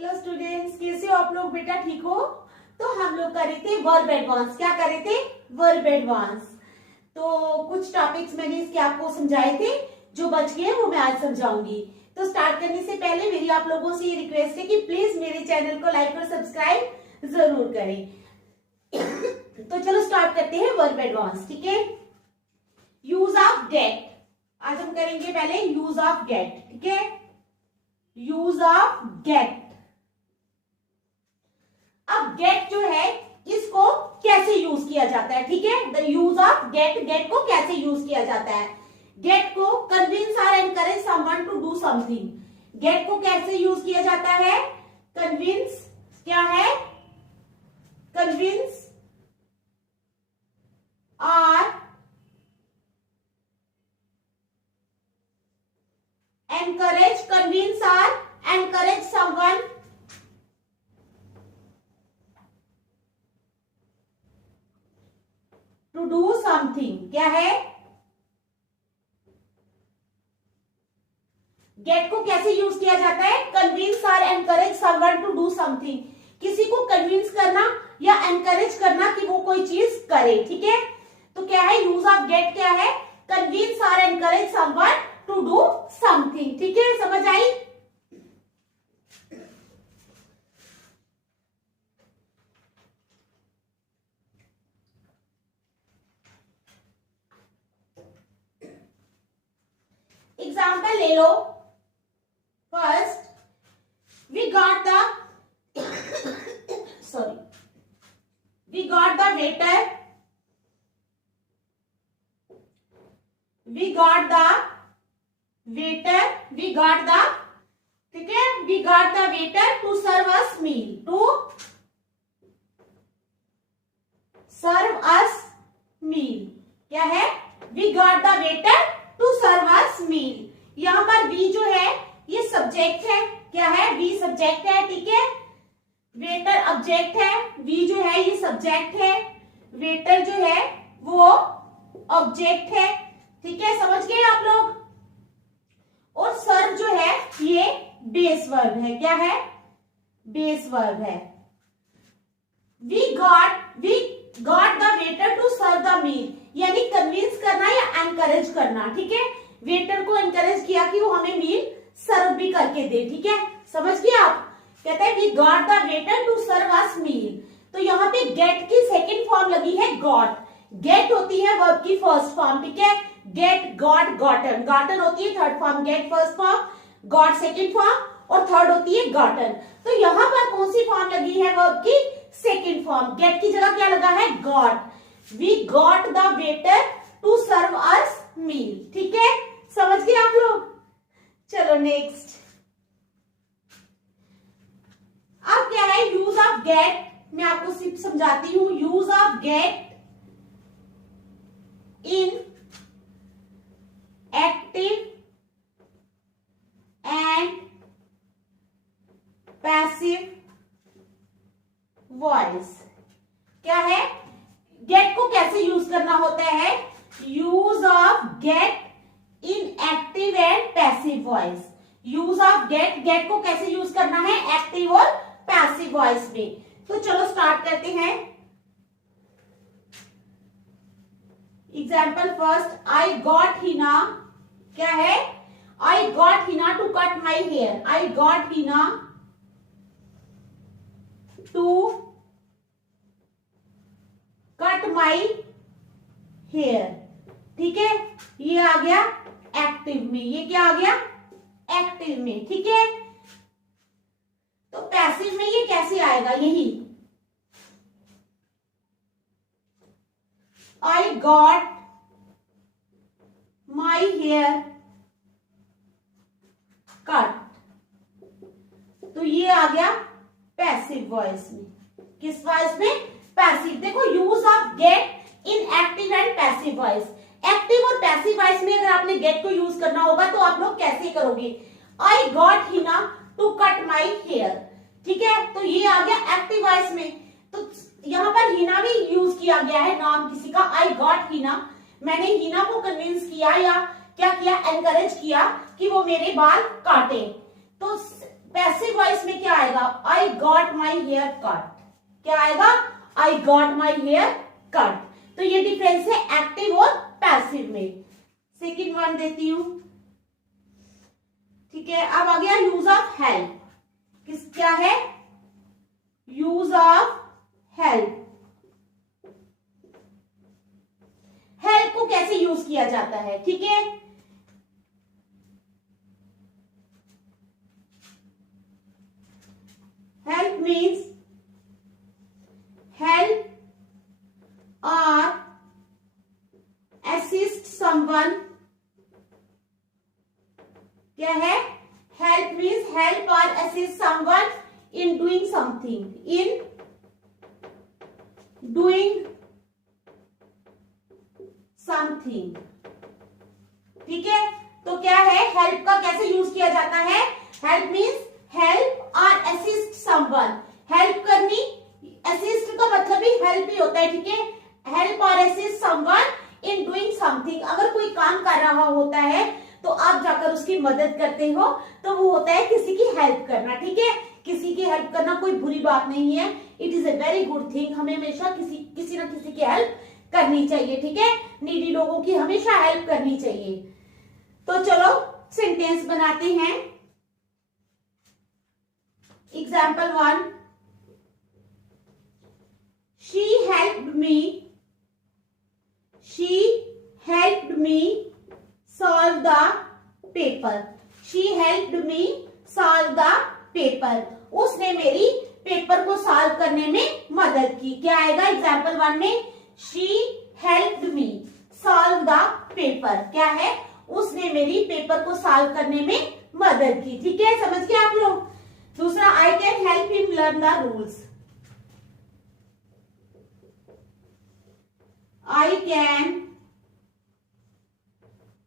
Hello students, कैसे हो आप लोग? बेटा ठीक हो? तो हम लोग कर रहे थे वर्ब एडवांस। क्या कर रहे थे? Verb advance. तो कुछ टॉपिक्स मैंने इसके आपको समझाए थे, जो बच गए वो मैं आज समझाऊंगी। तो स्टार्ट करने से पहले मेरी आप लोगों से ये रिक्वेस्ट है कि प्लीज मेरे चैनल को लाइक और सब्सक्राइब जरूर करें। तो चलो स्टार्ट करते हैं वर्ब एडवांस। ठीक है, यूज ऑफ गेट। आज हम करेंगे पहले यूज ऑफ गेट। ठीक है, यूज ऑफ गेट। अब गेट जो है इसको कैसे यूज किया जाता है? ठीक है, the use of get. Get को कैसे यूज किया जाता है? गेट को कन्विंस और encourage someone to do something. Get को कैसे यूज किया जाता है? कन्विंस। क्या है? कन्विंस और एनकरेज। कन्विंस और encourage someone to do something. क्या है? गेट को कैसे यूज किया जाता है? कन्विंस और encourage someone to do something. किसी को कन्विंस करना या एनकरेज करना कि वो कोई चीज करे। ठीक है, तो क्या है यूज ऑफ गेट? क्या है? कन्विंस और encourage someone to do something. ठीक है, समझ आई? एग्जाम्पल ले लो। First, we got the sorry we got the waiter. We got the waiter. We got the, ठीक है, we got the waiter to serve us meal. To serve us meal. क्या है? We got the waiter to serve us meal. यहां पर we जो है ये subject है। क्या है? वी सब्जेक्ट है। ठीक है, वेटर ऑब्जेक्ट है। वी जो है ये सब्जेक्ट है। वेटर जो है वो ऑब्जेक्ट है। ठीक है, समझ गए आप लोग? और सर्व जो है ये बेस वर्ब है। क्या है? बेस वर्ब है। We got the waiter to serve the meal, यानी कन्विंस करना या एनकरेज करना। ठीक है, वेटर को एनकरेज किया कि वो हमें मील सर्व भी करके दे। ठीक है, समझ गए आप? कहते हैं we got the waiter to serve us meal. तो यहाँ पे गेट की सेकंड फॉर्म लगी है गॉट। गेट होती है वर्ब की फर्स्ट फॉर्म। ठीक है, गेट, गॉट, गॉटन। गॉटन होती है third form, get first form, got second form और थर्ड होती है गॉटन। तो यहाँ पर कौन सी फॉर्म लगी है वर्ब की? Second form. गेट की जगह क्या लगा है? Got. We got the waiter to serve us meal. ठीक है, समझ गए आप लोग? चलो नेक्स्ट। अब क्या है यूज ऑफ गेट? मैं आपको सिर्फ समझाती हूं। Use of get in active and passive voice. क्या है? गेट को कैसे यूज करना होता है? Use of get in active and passive voice. Use of get, get को कैसे यूज करना है? एक्टिव और पैसिव वॉइस में। तो चलो स्टार्ट करते हैं। Example first, I got Hina. क्या है? I got Hina to cut my hair. I got Hina to cut my hair. ठीक है, ये आ गया एक्टिव में। ये क्या आ गया? एक्टिव में। ठीक है, तो पैसिव में ये कैसे आएगा? यही I got my hair cut. तो ये आ गया पैसिव वॉइस में। किस वॉइस में? पैसिव। देखो, use of get in active and passive voice. Active और पैसिव वॉइस में अगर आपने गेट को यूज करना होगा तो आप लोग कैसे करोगे? I got Hina to cut my hair. ठीक है, तो ये आ गया एक्टिव वॉइस में। तो यहाँ पर हिना भी यूज किया गया है, नाम किसी का। आई गॉट हिना, मैंने हिना को कन्विंस किया या क्या किया? एनकरेज किया कि वो मेरे बाल काटे। तो पैसिव पैसिव वॉइस में क्या आएगा, I got my hair cut. क्या आएगा, I got my hair cut. तो ये डिफरेंस है एक्टिव और पैसिव में। सेकेंड वन देती हूं, ठीक है। अब आ गया यूज ऑफ हेल्प। क्या है, यूज ऑफ हेल्प। हेल्प को कैसे यूज किया जाता है, ठीक है। Help means help or assist someone। क्या है, help means help or assist someone in doing something, in doing something, ठीक है। तो क्या है, हेल्प का कैसे यूज किया जाता है, हेल्प मीन्स हेल्प और असिस्ट समवन। हेल्प करनी, असिस्ट का मतलब ही हेल्प ही होता है, ठीक है। हेल्प और assist someone in doing something. अगर कोई काम कर रहा होता है तो आप जाकर उसकी मदद करते हो, तो वो होता है किसी की हेल्प करना, ठीक है। किसी की हेल्प करना कोई बुरी बात नहीं है, it is a very good thing. हमें हमेशा किसी ना किसी की हेल्प करनी चाहिए, ठीक है। नीडी लोगों की हमेशा हेल्प करनी चाहिए। तो चलो सेंटेंस बनाते हैं। Example 1, she helped me solve the paper। she helped me solve the paper। उसने मेरी पेपर को सॉल्व करने में मदद की। क्या आएगा एग्जाम्पल 1 में, she helped me solve the paper। क्या है, उसने मेरी पेपर को सॉल्व करने में मदद की, ठीक है। समझ गए आप लोग। दूसरा, I can help him learn the rules। I can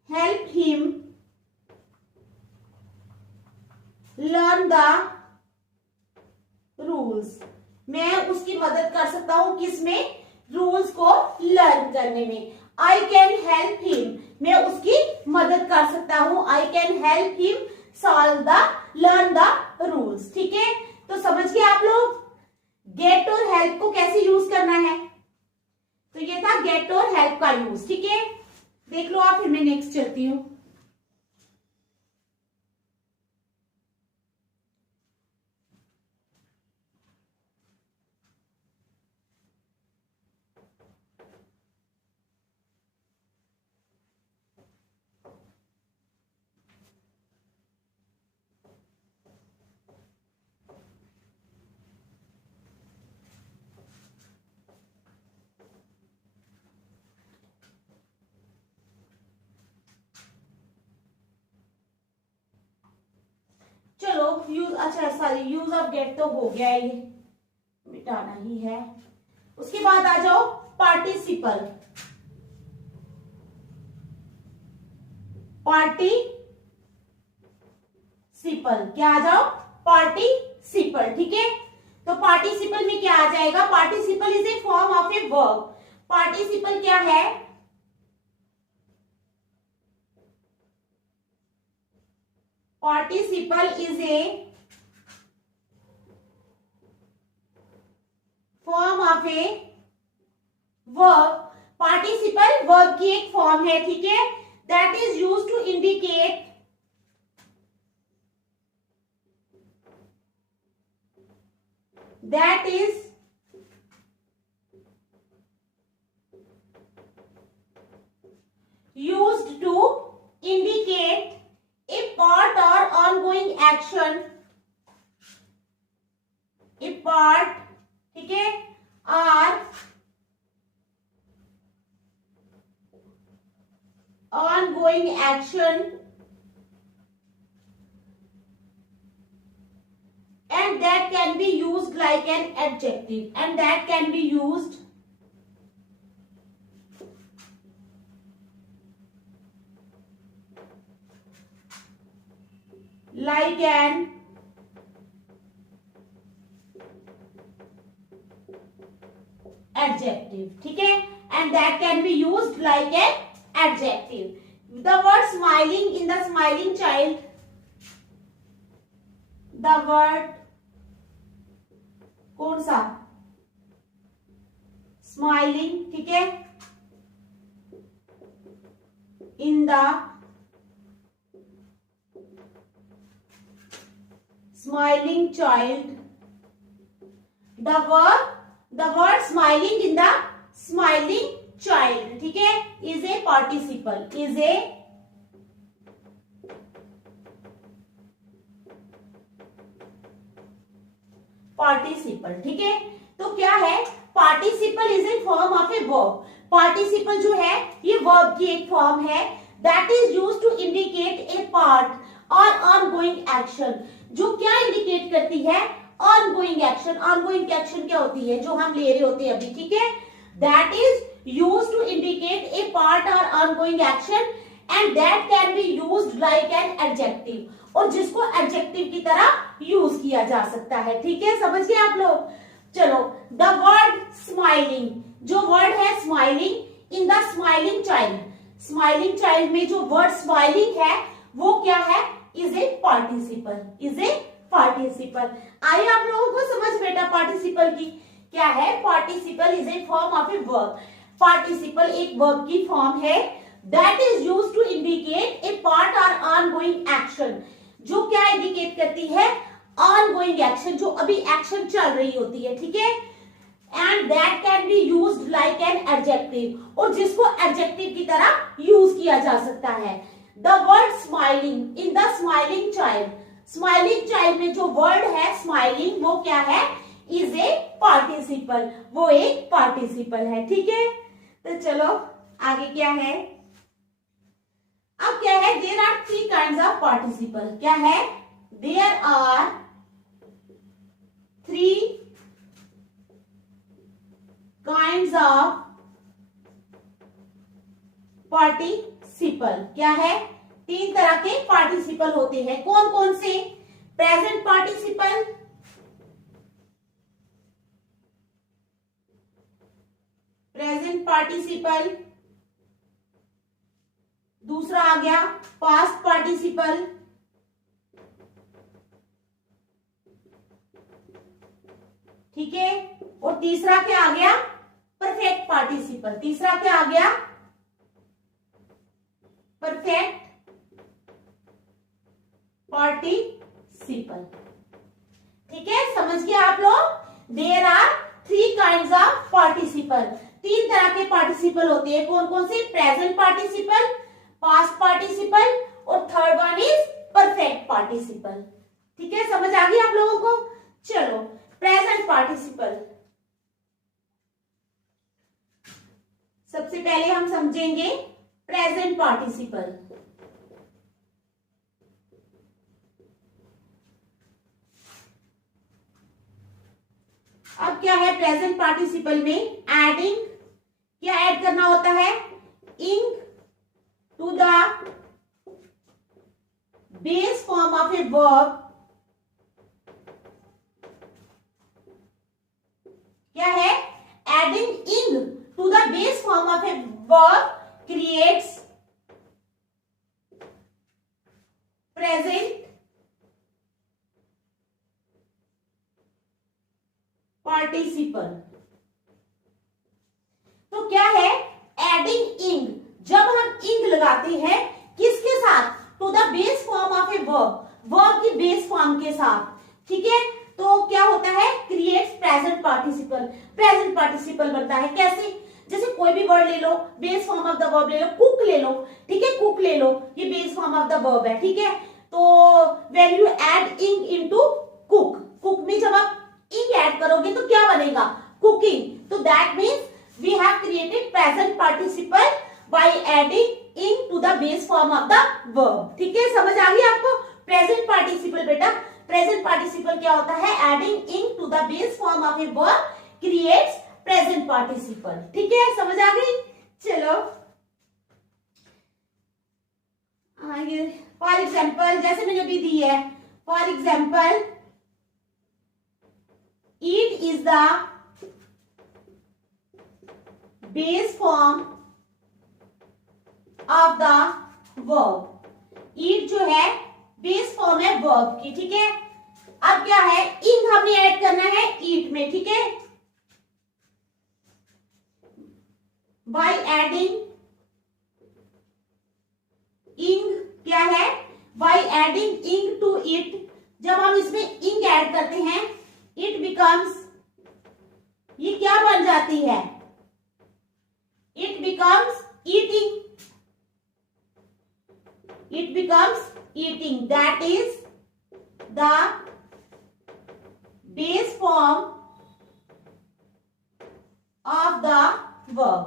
help him learn the rules। मैं उसकी मदद कर सकता हूं किसमें, रूल्स को लर्न करने में। I can help him, मैं उसकी मदद कर सकता हूं। I can help him learn the rules, ठीक है। तो समझ गए आप लोग गेट और हेल्प को कैसे यूज करना है। तो ये था गेट और हेल्प का यूज, ठीक है। देख लो आप, फिर मैं नेक्स्ट चलती हूं। चलो यूज, अच्छा सॉरी, यूज ऑफ गेट तो हो गया, ये मिटाना ही है। उसके बाद आ जाओ पार्टिसिपल। पार्टिसिपल, क्या आ जाओ, पार्टिसिपल, ठीक है। तो पार्टिसिपल में क्या आ जाएगा, participle is a form of a verb. Participle क्या है, participle is a form of a verb। participle verb की एक फॉर्म है, ठीक है। that is used to indicate that is used to indicate a part or ongoing action। a part, ठीक है, or ongoing action and that can be used like an adjective, and that can be used like an adjective, ठीक है। and that can be used like an adjective। the word smiling in the smiling child, the word, कौन सा, smiling, ठीक है, in the smiling child, the word smiling in the smiling child, ठीक है, is a participle, is a participle, ठीक है। तो क्या है, participle is a form of a verb. Participle जो है ये वर्ब की एक फॉर्म है that is used to indicate a part और ऑनगोइंग एक्शन, जो क्या इंडिकेट करती है, ऑनगोइंग एक्शन। ऑनगोइंग एक्शन क्या होती है, जो हम ले रहे होते हैं अभी, ठीक है, that is used to indicate a part और ongoing action and that can be used like an adjective, और जिसको एडजेक्टिव की तरह यूज किया जा सकता है, ठीक है, समझ गए आप लोग। चलो, द वर्ड स्माइलिंग, जो वर्ड है smiling in the smiling child, smiling child में जो वर्ड स्माइलिंग है वो क्या है, is a participle, is a participle. आइए आप लोगों को समझ बेटा पार्टिसिपल की क्या है। Participle is a form of a verb. Participle एक वर्ब की फॉर्म है that is used to indicate a part और ऑनगोइंग एक्शन, जो क्या इंडिकेट करती है, ऑनगोइंग एक्शन, जो अभी एक्शन चल रही होती है, ठीक है, and that can be used like an adjective, और जिसको एडजेक्टिव की तरह यूज किया जा सकता है। The word smiling in the smiling child, smiling child में जो वर्ड है स्माइलिंग वो क्या है, इज ए पार्टिसिपल, वो एक पार्टिसिपल है, ठीक है। तो चलो आगे क्या है, अब क्या है, there are 3 kinds of participle, क्या है, there are 3 kinds of participle, क्या है, 3 तरह के पार्टिसिपल होते हैं, कौन कौन से, प्रेजेंट पार्टिसिपल, प्रेजेंट पार्टिसिपल, दूसरा आ गया पास्ट पार्टिसिपल, ठीक है, और तीसरा क्या आ गया, परफेक्ट पार्टिसिपल। तीसरा क्या आ गया, परफेक्ट पार्टिसिपल, ठीक है, समझ गए आप लोग। There are 3 kinds of participle, 3 तरह के पार्टिसिपल होते हैं, कौन कौन से, प्रेजेंट पार्टिसिपल, पास्ट पार्टिसिपल, और third one is perfect participle, ठीक है, समझ आ गई आप लोगों को। चलो, प्रेजेंट पार्टिसिपल सबसे पहले हम समझेंगे, प्रेजेंट पार्टिसिपल। अब क्या है प्रेजेंट पार्टिसिपल में, एडिंग, क्या ऐड करना होता है, ing to the base form of a verb, क्या है, adding ing to the base form of a verb creates present participle. तो क्या है, एडिंग इंग, जब हम इंग लगाते हैं किसके साथ, to the base form of a verb, verb की बेस फॉर्म के साथ, ठीक है, तो क्या होता है, creates present participle. Present participle बनता है कैसे, जैसे कोई भी वर्ड ले लो, base form of the verb ले लो, कुक ले लो, ठीक है, कुक ले लो, ये base form of the verb है, ठीक है, तो व्हेन यू ऐड इंग इनटू कुक, कुक में जब आप इंग ऐड करोगे तो क्या बनेगा, कुकिंग, तो that means we have created present participle by adding ing to the base form of the verb, ठीक है, समझ आ गई आपको। प्रेजेंट पार्टिसिपल बेटा, प्रेजेंट पार्टिसिपल क्या होता है, adding ing to the base form of a verb creates present participle, ठीक है, समझ आ गई। चलो फॉर एग्जाम्पल, जैसे मैंने अभी दी है, for example, eat is the base form of the verb, eat जो है बेस फॉर्म है वर्ब की, ठीक है। अब क्या है, इंग हमने ऐड करना है ईट में, ठीक है। बाय एडिंग इंग, क्या है, bye adding ing to it, जब हम इसमें इंग ऐड करते हैं, इट बिकम्स, ये क्या बन जाती है, it becomes eating, it becomes eating, that is the base form of the verb,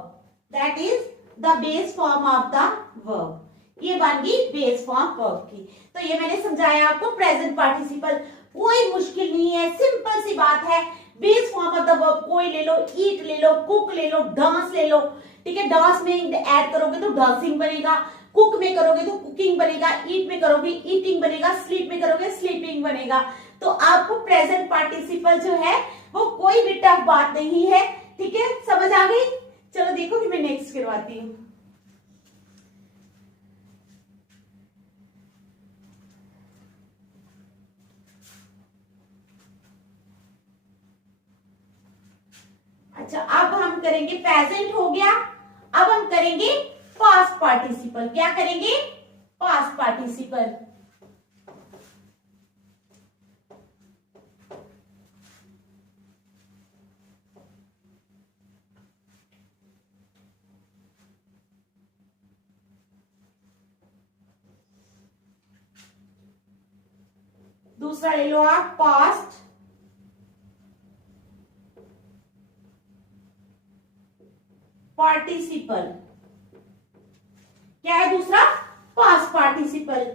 that is the base form of the verb, ये बन गई बेस फॉर्म वर्ब की। तो ये मैंने समझाया आपको प्रेजेंट पार्टिसिपल, कोई मुश्किल नहीं है, सिंपल सी बात है। Base form of the verb कोई ले लो, ईट ले लो, कुक ले लो, डांस ले लो, ठीक है। डांस में ऐड करोगे तो डांसिंग बनेगा, कुक में करोगे तो कुकिंग बनेगा, ईट में करोगे ईटिंग बनेगा, स्लीप में करोगे स्लीपिंग बनेगा। तो आपको प्रेजेंट पार्टिसिपल जो है वो कोई भी टफ बात नहीं है, ठीक है, समझ आ गई। चलो देखो कि मैं नेक्स्ट करवाती हूँ। अच्छा, अब हम करेंगे, प्रेजेंट हो गया, अब हम करेंगे पास्ट पार्टिसिपल। क्या करेंगे, पास्ट पार्टिसिपल। दूसरा ले लो आप, पास्ट पार्टिसिपल। क्या है दूसरा, पास्ट पार्टिसिपल।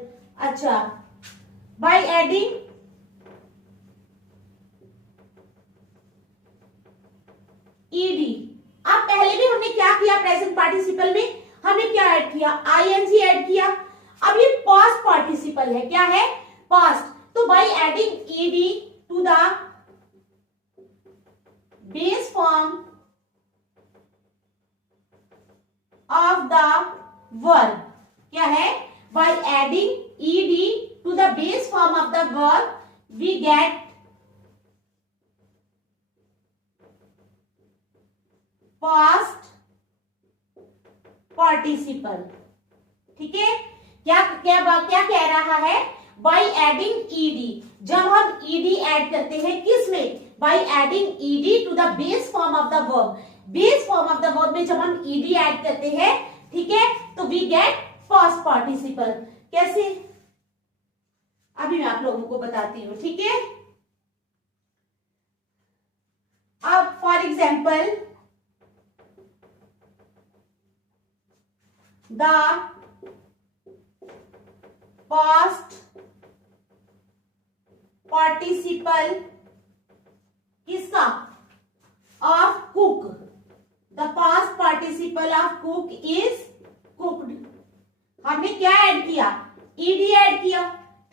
अच्छा, बाय एडिंग ईडी। अब पहले भी हमने क्या किया, प्रेजेंट पार्टिसिपल में हमने क्या ऐड किया, आईएनजी ऐड किया। अब ये पास्ट पार्टिसिपल है, क्या है, पास्ट। तो by adding ED to the base form of the verb, क्या है, by adding ed to the base form of the verb we get past participle, ठीक है। क्या क्या क्या कह रहा है, by adding ed, जब हम ed ऐड करते हैं किस में, by adding ed to the base form of the verb, base form of the verb में जब हम ed ऐड करते हैं, ठीक है, तो वी गेट पास्ट पार्टिसिपल। कैसे, अभी मैं आप लोगों को बताती हूं, ठीक है। अब for example, the past participle किसका, of cook, the past participle of cook is cooked. हमने क्या ऐड किया, ईडी ऐड किया,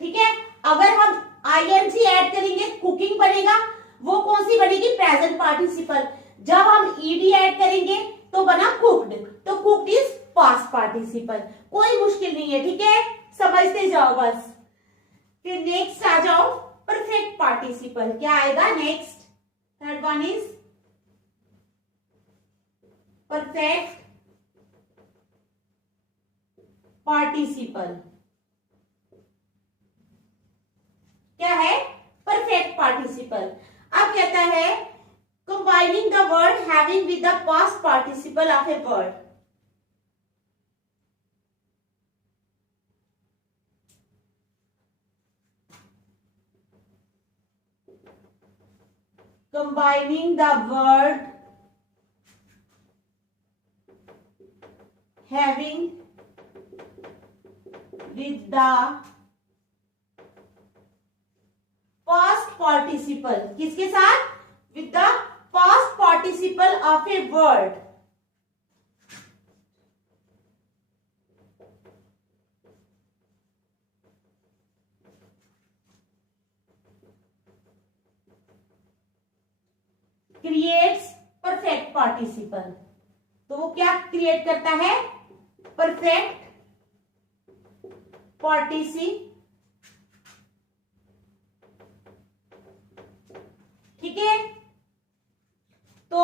ठीक है। अगर हम आईएनजी ऐड करेंगे कुकिंग बनेगा, वो कौन सी बनेगी, प्रेजेंट पार्टिसिपल। जब हम ईडी ऐड करेंगे तो बना कुक्ड, तो कुक्ड इज पास्ट पार्टिसिपल। कोई मुश्किल नहीं है, ठीक है, समझते जाओ बस। फिर नेक्स्ट आ जाओ, परफेक्ट पार्टिसिपल। क्या आएगा next, third one is perfect participle. क्या है, परफेक्ट पार्टिसिपल। अब कहता है combining the word having with the past participle of a word. combining the word having with the past participle, किसके साथ, with the past participle of a word। Creates perfect participle. तो वो क्या create करता है, परफेक्ट पार्टिसिपल ठीक है। तो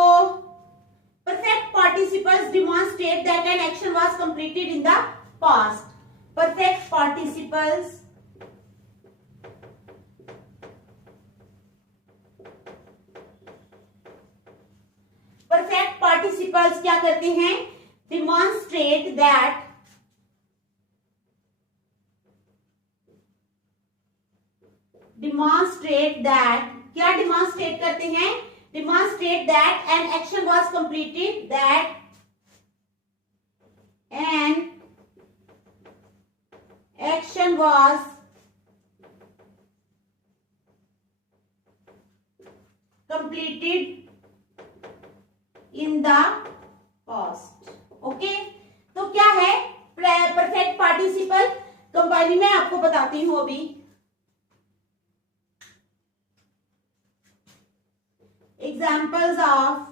perfect participles demonstrate that an action was completed in the past. Perfect participles क्या करते हैं? demonstrate that क्या demonstrate करते हैं? demonstrate that an action was completed, that an action was completed in the past. Okay, तो क्या है perfect participle? Combining में आपको बताती हूं अभी। Examples of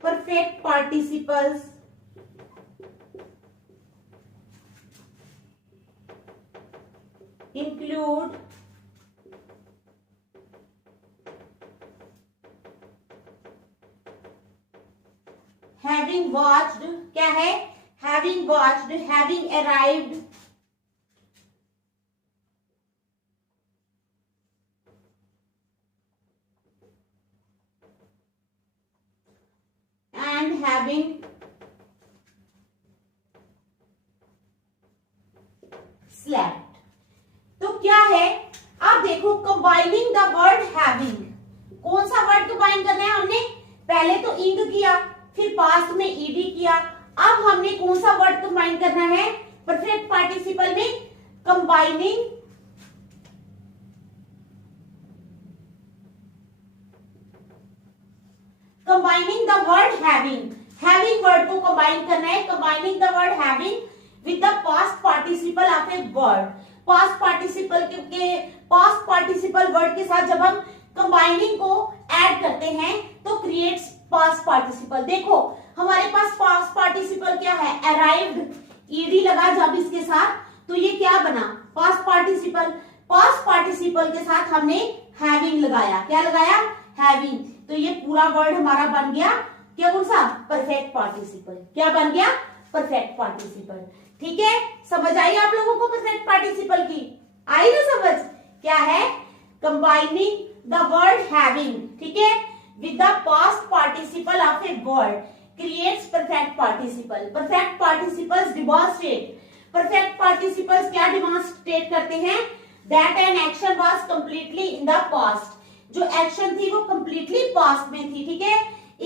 perfect participles include having watched, क्या है? having watched, having arrived, and having slept. तो क्या है? आप देखो, कंबाइनिंग द वर्ड हैविंग, कौन सा वर्ड कंबाइन करना है हमने? पहले तो इंग किया, फिर पास्ट में ईडी किया, अब हमने कौन सा वर्ड कंबाइन करना है? परफेक्ट पार्टिसिपल में combining the word having. Having word को कंबाइन करना है, combining the word having with the past participle of a word. Past participle word के साथ जब हम कंबाइनिंग को ऐड करते हैं तो क्रिएट्स पास्ट पार्टिसिपल। देखो हमारे पास पास्ट पार्टिसिपल क्या है? अराइव्ड, ईडी लगा जब इसके साथ, तो ये क्या बना? Past participle. पास्ट पार्टिसिपल के साथ हमने हैविंग लगाया, क्या लगाया? हैविंग। तो ये पूरा वर्ड हमारा बन गया क्या? कौन सा? Perfect participle. क्या बन गया? Perfect participle. ठीक है, समझ आई आप लोगों को परफेक्ट पार्टिसिपल की? आई ना समझ? क्या है? कंबाइनिंग द वर्ड हैविंग, ठीक है, with the past participle of a word creates perfect participle. Perfect participles demonstrate. Perfect participles क्या demonstrate करते हैं? That an action was completely in the past. जो action थी वो completely past में थी, ठीक है।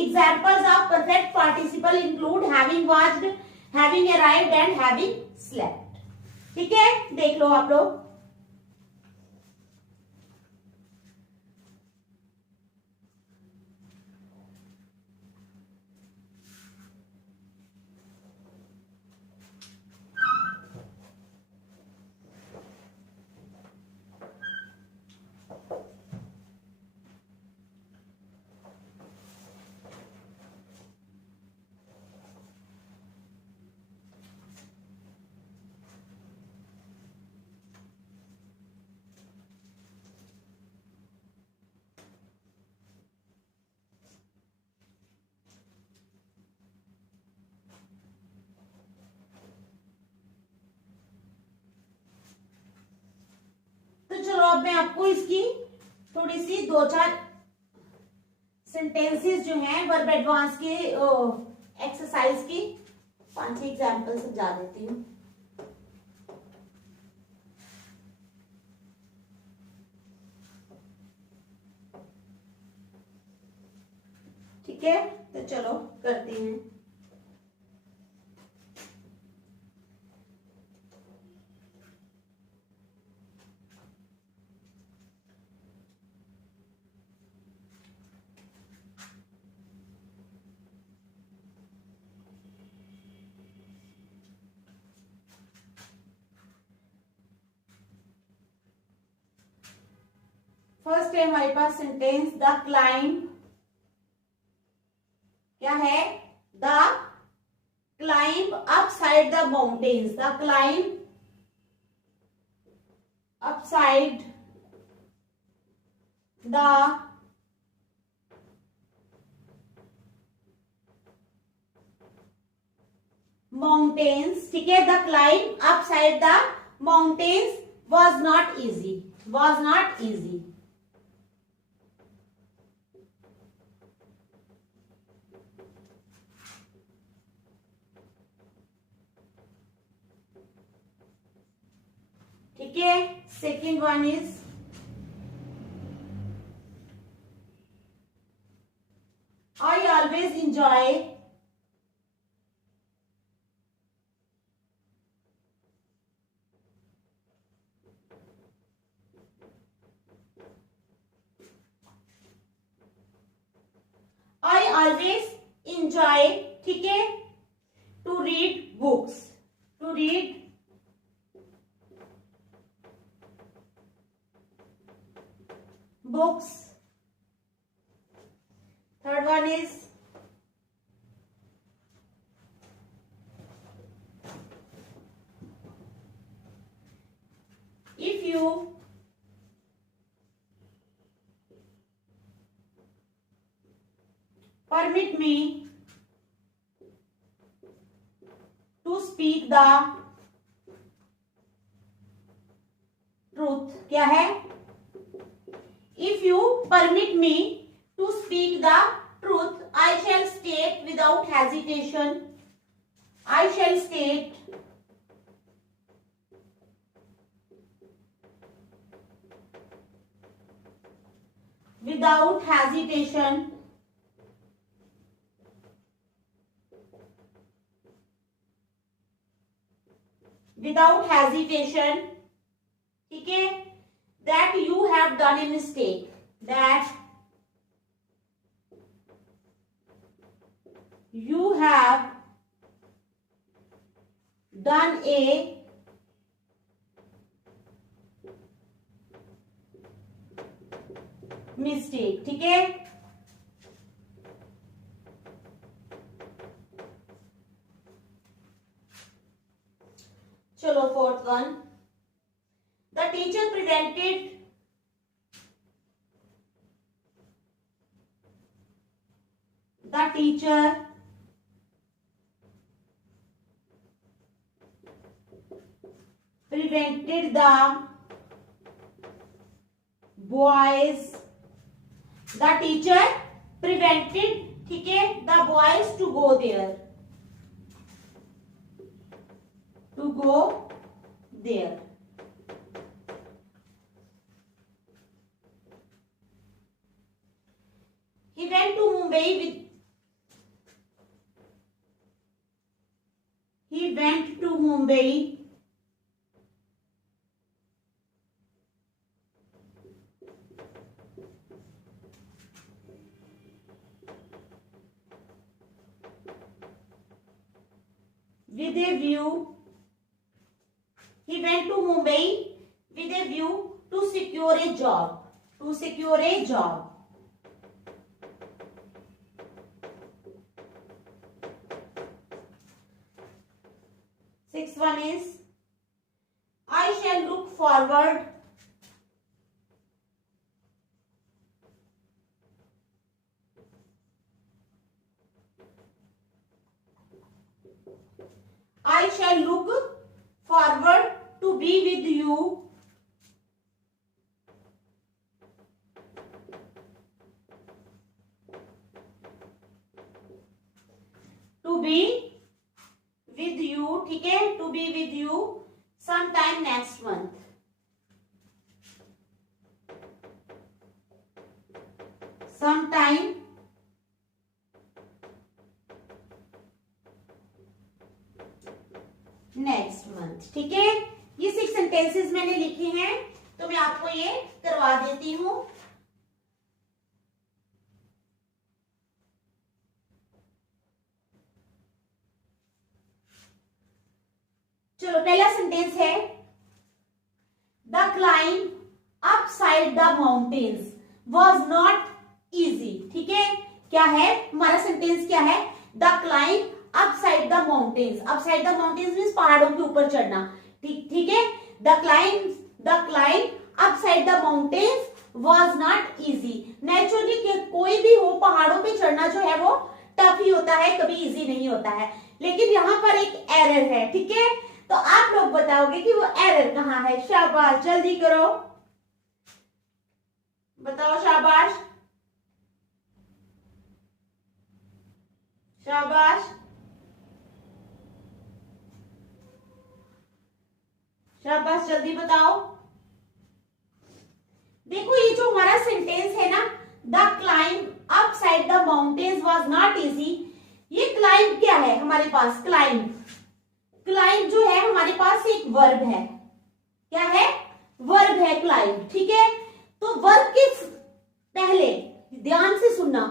Examples of perfect participle include having watched, having arrived and having slept. ठीक है, देख लो आप लोग। चलो अब मैं आपको इसकी थोड़ी सी 2-4 सेंटेंसेस जो हैं वर्ब एडवांस के एक्सरसाइज की 5-6 एग्जांपल समझा देती हूँ। ठीक है, तो चलो करते हैं। फर्स्ट है हमारे पास सेंटेंस, द क्लाइंब, क्या है? The climb upside the mountains. The climb upside the mountains, ठीक है, the climb upside the mountains was not easy, was not easy. ठीक है, second one is I always enjoy ठीक है, to read books, to read books. Third one is if you permit me to speak the truth, क्या है, if you permit me to speak the truth, I shall state without hesitation, I shall state without hesitation ठीक है, that you have done a mistake, that you have done a mistake, ठीक है. चलो fourth one, the teacher presented the teacher prevented the boys, the teacher prevented, ठीक है, the boys to go there, to go there. He went to Mumbai with, he went to Mumbai with a view, he went to Mumbai with a view to secure a job, to secure a job. Sixth one is, I shall look forward I shall look forward to be with you ठीक है, to be with you sometime next month. Sometime next month, ठीक है. ये 6 sentences मैंने लिखे हैं, तो मैं आपको ये करवा देती हूं. चलो, पहला सेंटेंस है, the climb upside the mountains was not easy. ठीक है, क्या है हमारा सेंटेंस, क्या है, the climb upside the mountains. Upside the mountains means पहाड़ों के ऊपर चढ़ना. ठीक है, the the climb upside the mountains was not easy. Naturally कोई भी हो, पहाड़ों पे चढ़ना जो है वो टफ ही होता है, कभी इजी नहीं होता है। लेकिन यहाँ पर एक एरर है, ठीक है। तो आप लोग बताओगे कि वो एरर कहाँ है। शाबाश, जल्दी करो, बताओ। शाबाश शाबाश शाबाश, जल्दी बताओ। देखो ये जो हमारा सेंटेंस है ना, the climb upside the mountains was not easy, ये क्लाइंब क्या है हमारे पास। क्लाइंब जो है हमारे पास एक वर्ब है। क्या है? वर्ब है क्लाइंब, ठीक है। तो वर्ब के पहले ध्यान से सुनना,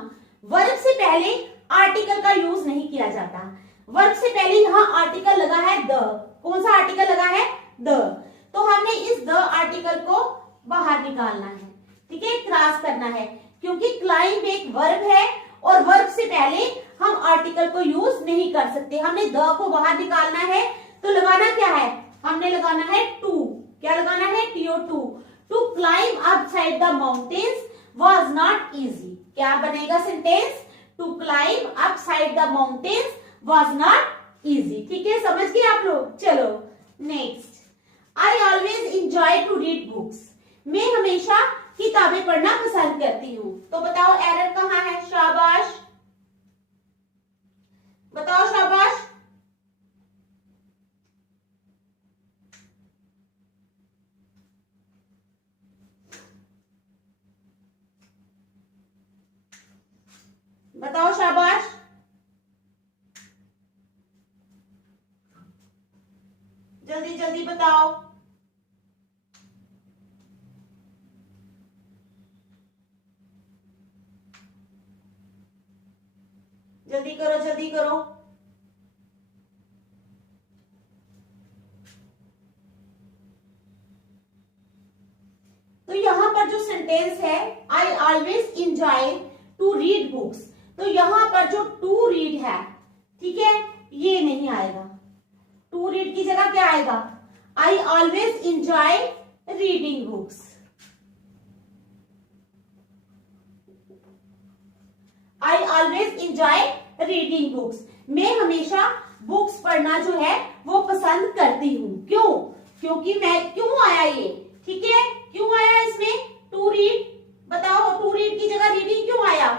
वर्ब से पहले आर्टिकल का यूज नहीं किया जाता। वर्ब से पहले यहाँ आर्टिकल लगा है द। कौन सा आर्टिकल लगा है? द। तो हमने इस द आर्टिकल को बाहर निकालना है, ठीक है, क्रॉस करना है, क्योंकि क्लाइंब एक वर्ब है और वर्ब से पहले हम आर्टिकल को यूज नहीं कर सकते। हमने द को बाहर निकालना है, तो लगाना क्या है? हमने लगाना है टू। क्या लगाना है? TO2। To climb upside the mountains was not easy. क्या बनेगा sentence? To climb upside the mountains was not easy. ठीक है, समझ गए आप लोग। चलो next, I always enjoy to read books. मैं हमेशा किताबें पढ़ना पसंद करती हूँ। तो बताओ एरर कहाँ है? शाबाश, बताओ शाबाश। बताओ शाबाश। जल्दी जल्दी बताओ। जल्दी करो, जल्दी करो। तो यहां पर जो सेंटेंस है, I always enjoy to read books, तो यहां पर जो टू रीड है, ठीक है, ये नहीं आएगा। टू रीड की जगह क्या आएगा? आई ऑलवेज इंजॉय रीडिंग बुक्स। आई ऑलवेज इंजॉय रीडिंग बुक्स। मैं हमेशा बुक्स पढ़ना जो है वो पसंद करती हूँ। क्यों? क्योंकि मैं, क्यों आया ये, ठीक है, क्यों आया इसमें टू रीड? बताओ, टू रीड की जगह रीडिंग क्यों आया?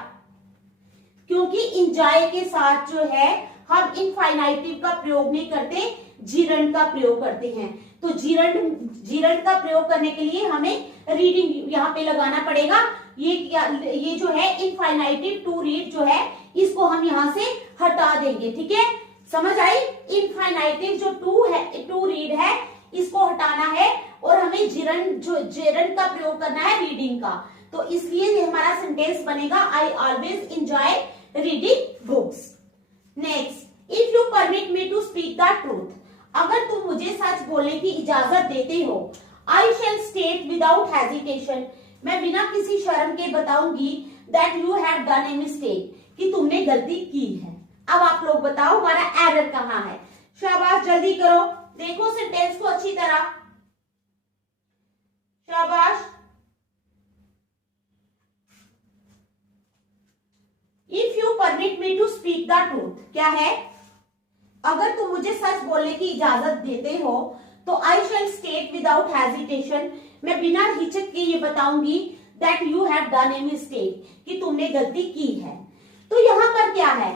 क्योंकि इंजॉय के साथ जो है हम इनफाइनाइटिव का प्रयोग नहीं करते, जीरंड का प्रयोग करते हैं। तो जीरंड का प्रयोग करने के लिए हमें रीडिंग यहाँ पे लगाना पड़ेगा। ये जो है इनफाइनाइटिव टू रीड जो है, इसको हम यहाँ से हटा देंगे। ठीक है, समझ आई? इनफाइनाइटिव जो टू रीड है, इसको हटाना है और हमें जेरंड का प्रयोग करना है रीडिंग का। तो इसलिए हमारा सेंटेंस बनेगा I always enjoy reading books. Next, if you permit me to speak the truth, अगर तुम मुझे सच बोलने की इजाजत देते हो, I shall state without hesitation, मैं बिना किसी शर्म के बताऊंगी that you have done a mistake, कि तुमने गलती की है। अब आप लोग बताओ हमारा एरर कहाँ है? शाबाश, जल्दी करो, देखो सेंटेंस को अच्छी तरह। शाबाश। If you permit me to speak the truth, क्या है? अगर तुम मुझे सच बोलने की इजाजत देते हो, तो आई शेल स्टेट विदाउट हेजिटेशन, मैं बिना हिचक के ये बताऊंगी that you have done a mistake, कि तुमने गलती की है। तो यहां पर क्या है,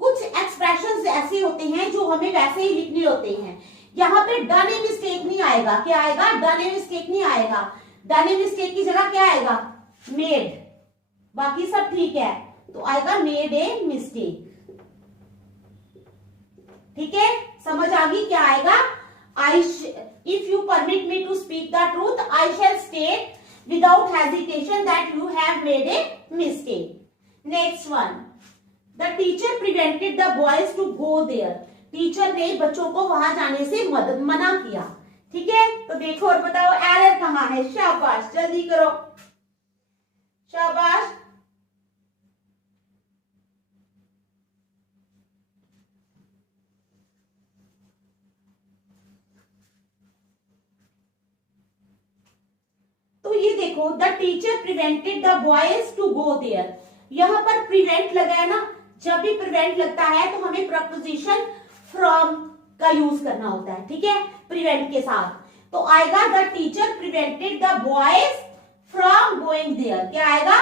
कुछ एक्सप्रेशंस ऐसे होते हैं जो हमें वैसे ही लिखने होते हैं। यहाँ पे डन ए मिस्टेक नहीं आएगा। क्या आएगा? डन ए मिस्टेक नहीं आएगा। डन ए मिस्टेक की जगह क्या आएगा? मेड। बाकी सब ठीक है, तो आएगा मेड ए मिस्टेक। ठीक है, समझ आ गई क्या आएगा? If you permit me to speak the truth, I shall state without hesitation that you have made a mistake. Next one, the teacher prevented the boys to go there, teacher ने बच्चों को वहां जाने से मना किया। ठीक है, तो देखो और बताओ एरर कहाँ है? शाबाश, जल्दी करो, शाबाश। देखो, the teacher prevented the boys to go there. यहाँ पर प्रिवेंट लगा है ना, जब भी प्रिवेंट लगता है तो हमें प्रपोजिशन फ्रॉम का यूज करना होता है, ठीक है, प्रिवेंट के साथ। तो आएगा the teacher prevented the boys from going there. क्या आएगा?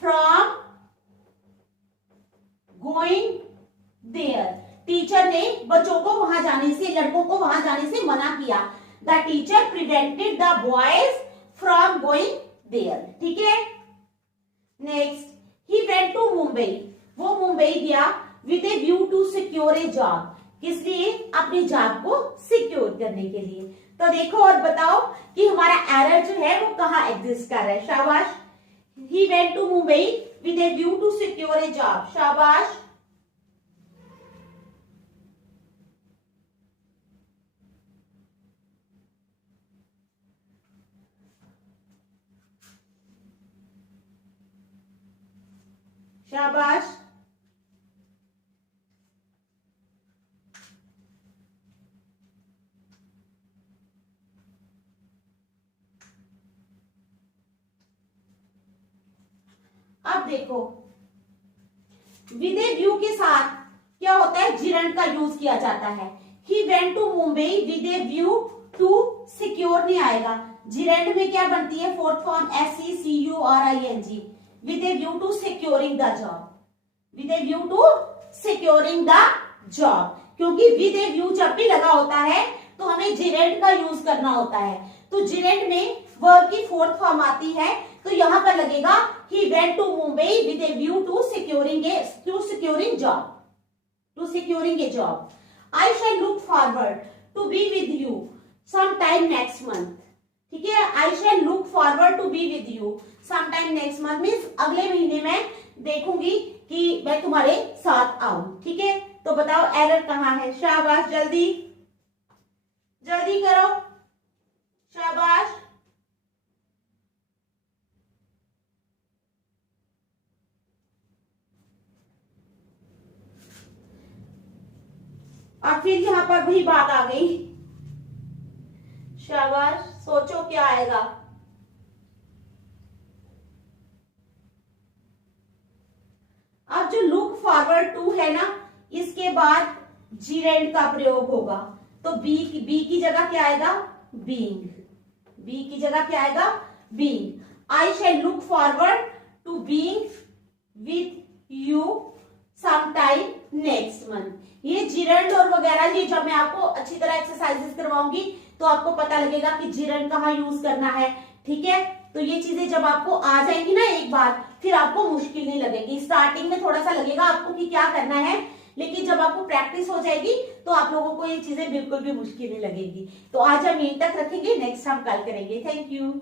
From going there. टीचर ने बच्चों को वहां जाने से, लड़कों को वहां जाने से मना किया। The teacher prevented the boys from going there, ठीक है। Next, he went to Mumbai. वो मुंबई गया with a view to secure a job. किस लिए? अपनी जॉब को सिक्योर करने के लिए। तो देखो और बताओ कि हमारा एरर जो है वो कहाँ एग्जिस्ट कर रहा है। शाबाश। He went to Mumbai with a view to secure a job. शाबाश। शाबाश। अब देखो, विद ए व्यू के साथ क्या होता है? जिरंड का यूज किया जाता है। He went to Mumbai with a view to secure नहीं आएगा। जिरंड में क्या बनती है? Fourth form SECURING। With a view to securing the job. With a view to securing the job, क्योंकि विद ए व्यू जब भी लगा होता है तो हमें जिरेंड का यूज करना होता है। तो जिरेंड में वर्ब की फोर्थ फॉर्म आती है, तो यहां पर लगेगा he went to Mumbai with a view to securing a job. I shall look forward to be with you some time next month. ठीक है, I shall look forward to be with you some time next month means अगले महीने में देखूंगी कि मैं तुम्हारे साथ आऊं। ठीक है, तो बताओ एरर कहाँ है? शाबाश, जल्दी जल्दी करो। शाबाश। और फिर यहां पर वही बात आ गई। शाबाश, सोचो क्या आएगा। अब जो लुक फॉरवर्ड टू है ना, इसके बाद जीरेंड का प्रयोग होगा, तो बी की जगह क्या आएगा? बीइंग। बी की जगह क्या आएगा? Being. I shall look forward to being with you some time next month. ये जिरंड और वगैरह, ये जब मैं आपको अच्छी तरह एक्सरसाइजेस करवाऊंगी तो आपको पता लगेगा कि जिरंड कहाँ यूज करना है। ठीक है, तो ये चीजें जब आपको आ जाएंगी ना एक बार, फिर आपको मुश्किल नहीं लगेगी। स्टार्टिंग में थोड़ा सा लगेगा आपको कि क्या करना है, लेकिन जब आपको प्रैक्टिस हो जाएगी तो आप लोगों को ये चीजें बिल्कुल भी मुश्किल नहीं लगेगी। तो आज हम यहीं तक रखेंगे, नेक्स्ट हम कल करेंगे। Thank you.